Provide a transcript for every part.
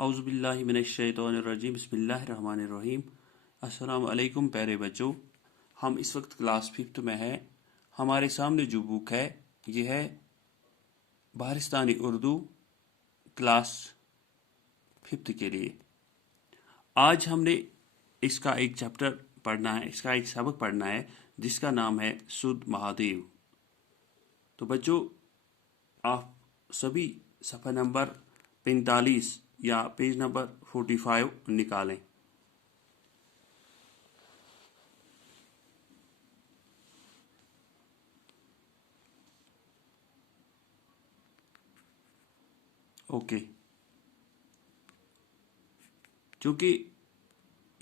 औज़ुबिल्लाहि मिनश्शैतानिर्रजीम बिस्मिल्लाहिर्रहमानिर्रहीम। अस्सलाम वालेकुम प्यारे बच्चों, हम इस वक्त क्लास 5th में हैं। हमारे सामने जो बुक है ये है बारिस्तानी उर्दू क्लास 5th के लिए। आज हमने इसका एक चैप्टर पढ़ना है, इसका एक सबक पढ़ना है जिसका नाम है सुध महादेव। तो बच्चों, आप सभी सफ़ा नंबर 45 या पेज नंबर 45 निकालें। ओके, क्योंकि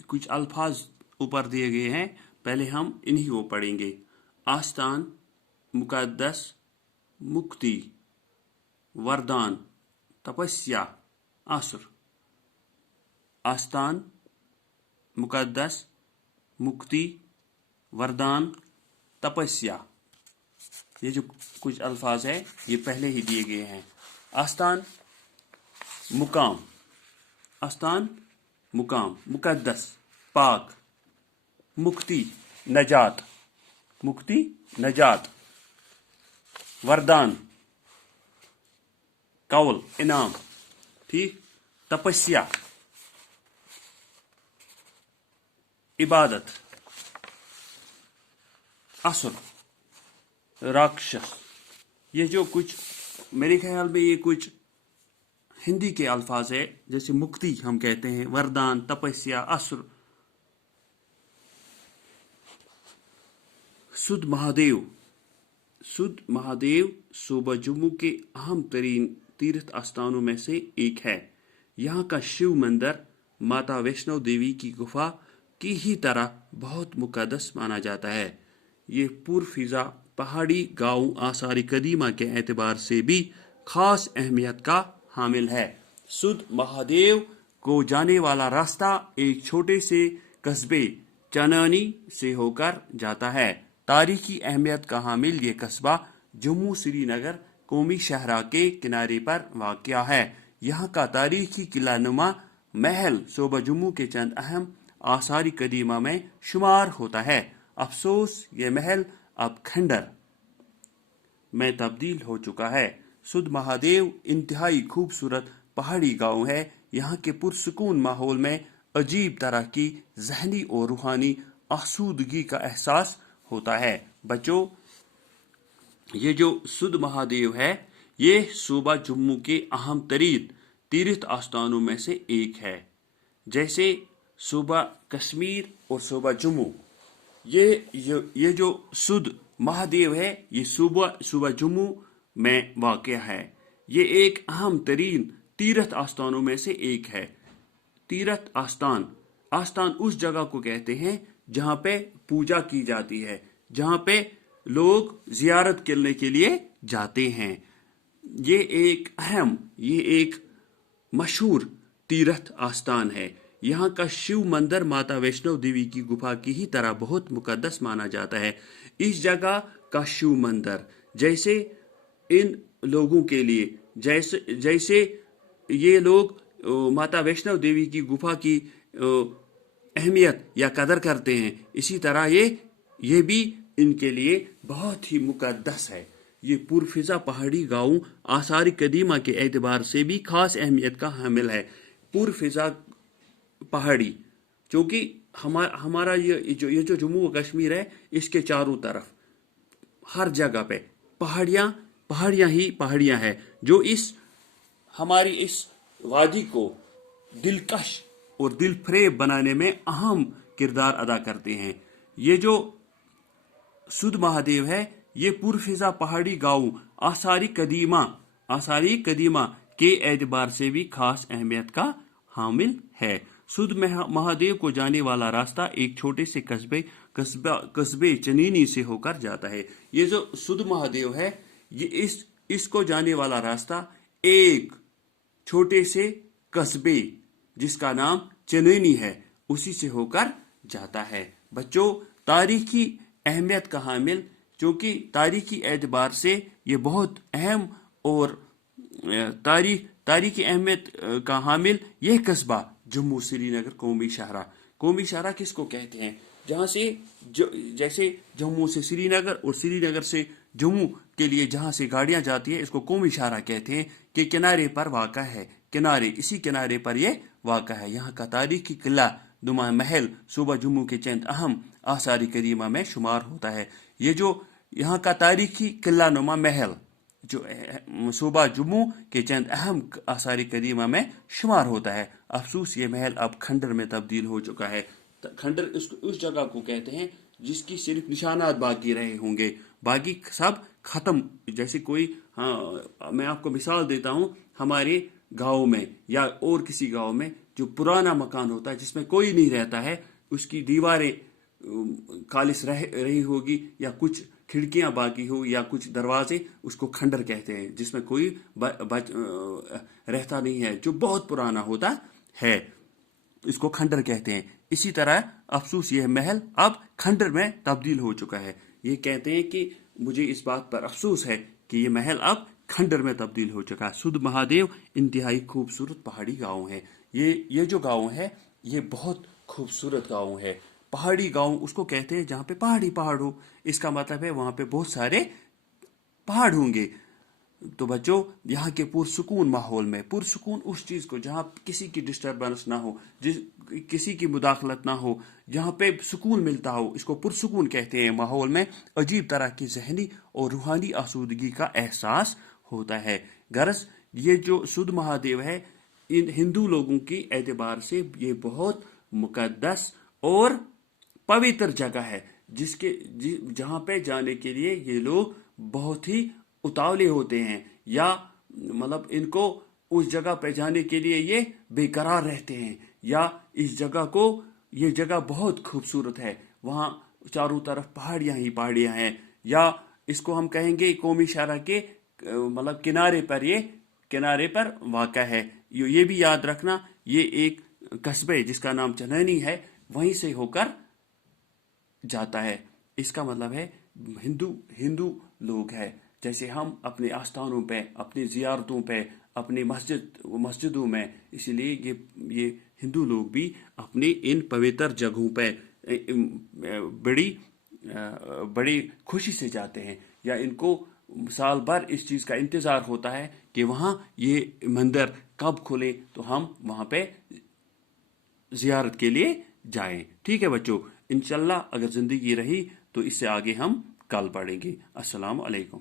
कुछ अल्फाज ऊपर दिए गए हैं, पहले हम इन्हीं को पढ़ेंगे। आस्तान, मुकद्दस, मुक्ति, वरदान, तपस्या, असर। आस्तान, मुकद्दस, मुक्ति, वरदान, तपस्या। ये जो कुछ अल्फाज है ये पहले ही दिए गए हैं। आस्तान मुकाम, आस्तान मुकाम, मुकद्दस पाक, मुक्ति नजात, मुक्ति नजात, वरदान कौल इनाम, ठीक, तपस्या इबादत, असुर राक्षस। ये जो कुछ मेरे ख्याल में ये कुछ हिंदी के अल्फाज है, जैसे मुक्ति हम कहते हैं, वरदान, तपस्या, असुर। सुध महादेव, सुध महादेव सूबा जम्मू के अहम तरीन तीर्थ स्थानों में से एक है। यहाँ का शिव मंदिर माता वैष्णो देवी की गुफा की ही तरह बहुत मुकद्दस माना जाता है। ये पुरफिजा पहाड़ी गांव आसारी कदीमा के एतबार से भी खास अहमियत का हामिल है। सुध महादेव को जाने वाला रास्ता एक छोटे से कस्बे चनानी से होकर जाता है। तारीखी अहमियत का हामिल ये कस्बा जम्मू श्रीनगर कौमी शहरा के किनारे पर वाक़या है। यहाँ का तारीखी किलानुमा महल सूबा जम्मू के चंद अहम आसारी कदीमा में शुमार होता है। अफसोस ये महल अब खंडर में तब्दील हो चुका है। सुध महादेव इंतहाई खूबसूरत पहाड़ी गांव है। यहाँ के पुरसुकून माहौल में अजीब तरह की ज़हनी और रूहानी आसूदगी का एहसास होता है। बच्चों, ये जो सुध महादेव है ये सूबा जम्मू के अहम तरीन तीर्थ स्थानों में से एक है। जैसे सूबा कश्मीर और सूबा जम्मू, ये जो सुध महादेव है ये सूबा जम्मू में वाक़या है। ये एक अहम तरीन तीर्थ आस्थानों में से एक है। तीर्थ आस्थान, आस्थान उस जगह को कहते हैं जहाँ पे पूजा की जाती है, जहाँ पे लोग जियारत करने के लिए जाते हैं। ये एक मशहूर तीर्थ आस्थान है। यहाँ का शिव मंदिर माता वैष्णो देवी की गुफा की ही तरह बहुत मुकद्दस माना जाता है। इस जगह का शिव मंदिर जैसे इन लोगों के लिए जैसे ये लोग माता वैष्णो देवी की गुफा की अहमियत या कदर करते हैं, इसी तरह ये भी इनके लिए बहुत ही मुकद्दस है। ये पुरफिजा पहाड़ी गांव आसारी कदीमा के एतबार से भी खास अहमियत का हामिल है। पुरफिजा पहाड़ी, क्योंकि हमारा ये जो जम्मू और कश्मीर है इसके चारों तरफ हर जगह पे पहाड़ियां हैं जो हमारी इस वादी को दिलकश और दिलफरेब बनाने में अहम किरदार अदा करते हैं। ये जो सुध महादेव है ये पुरफिजा पहाड़ी गांव आसारी कदीमा के एतबार से भी खास अहमियत का हामिल है। सुध महादेव को जाने वाला रास्ता एक छोटे से कस्बे चनीनी से होकर जाता है। ये जो सुध महादेव है ये इसको जाने वाला रास्ता एक छोटे से कस्बे जिसका नाम चनीनी है उसी से होकर जाता है। बच्चों, तारीखी अहमियत का हामिल, क्योंकि तारीखी एतबार से ये बहुत अहम और तारीखी अहमियत का हामिल यह कस्बा जम्मू श्रीनगर कौमी शाहरा किसको कहते हैं? जहाँ से जैसे जम्मू से श्रीनगर और श्रीनगर से जम्मू के लिए जहाँ से गाड़ियाँ जाती है, इसको कौमी शाहरा कहते हैं कि किनारे पर वाक़ा है, इसी किनारे पर यह वाक़ा है। यहाँ का तारीखी किला नुमा महल सूबा जम्मू के चंद अहम आसारी करीमा में शुमार होता है। ये जो यहाँ का तारीखी किला नुमा महल जो सूबा जम्मू के चंद अहम आसारी कदीमा में शुमार होता है। अफसोस ये महल अब खंडर में तब्दील हो चुका है। खंडर उस जगह को कहते हैं जिसकी सिर्फ निशानात बाकी रहे होंगे, बाकी सब खत्म। जैसे कोई, हाँ मैं आपको मिसाल देता हूँ, हमारे गाँव में या और किसी गाँव में जो पुराना मकान होता है जिसमें कोई नहीं रहता है, उसकी दीवारें खालिस रही होगी या कुछ खिड़कियां बाकी हो या कुछ दरवाजे, उसको खंडर कहते हैं, जिसमें कोई रहता नहीं है, जो बहुत पुराना होता है, इसको खंडर कहते हैं। इसी तरह अफसोस यह महल अब खंडर में तब्दील हो चुका है। ये कहते हैं कि मुझे इस बात पर अफसोस है कि ये महल अब खंडर में तब्दील हो चुका है। सुध महादेव इंतहाई खूबसूरत पहाड़ी गाँव है। ये जो गाँव है ये बहुत खूबसूरत गाँव है। पहाड़ी गांव उसको कहते हैं जहाँ पे पहाड़ हो। इसका मतलब है वहाँ पे बहुत सारे पहाड़ होंगे। तो बच्चों, यहाँ के पुरसुकून माहौल में, पुरसुकून उस चीज़ को जहाँ किसी की डिस्टर्बेंस ना हो, किसी की मुदाखलत ना हो, जहाँ पे सुकून मिलता हो, इसको पुरसुकून कहते हैं। माहौल में अजीब तरह की जहनी और रूहानी आसूदगी का एहसास होता है। गरज ये जो सुध महादेव है, इन हिंदू लोगों की एतबार से ये बहुत मुकद्दस और पवित्र जगह है, जहाँ पे जाने के लिए ये लोग बहुत ही उतावले होते हैं, या मतलब इनको उस जगह पे जाने के लिए ये बेकरार रहते हैं, या ये जगह बहुत खूबसूरत है, वहाँ चारों तरफ पहाड़ियाँ ही पहाड़ियाँ हैं, या इसको हम कहेंगे कौमी शाहरा के मतलब किनारे पर वाक़ा है। ये भी याद रखना, ये एक कस्बे जिसका नाम चनैनी है, वहीं से होकर जाता है। इसका मतलब है हिंदू लोग हैं। जैसे हम अपने आस्थानों पे, अपनी जियारतों पे, अपनी मस्जिदों में, इसलिए ये हिंदू लोग भी अपनी इन पवित्र जगहों पे बड़ी खुशी से जाते हैं, या इनको साल भर इस चीज़ का इंतज़ार होता है कि वहाँ ये मंदिर कब खुले तो हम वहाँ पे जियारत के लिए जाएं। ठीक है बच्चों, इंशाल्लाह अगर ज़िंदगी रही तो इससे आगे हम कल पढ़ेंगे। अस्सलाम वालेकुम।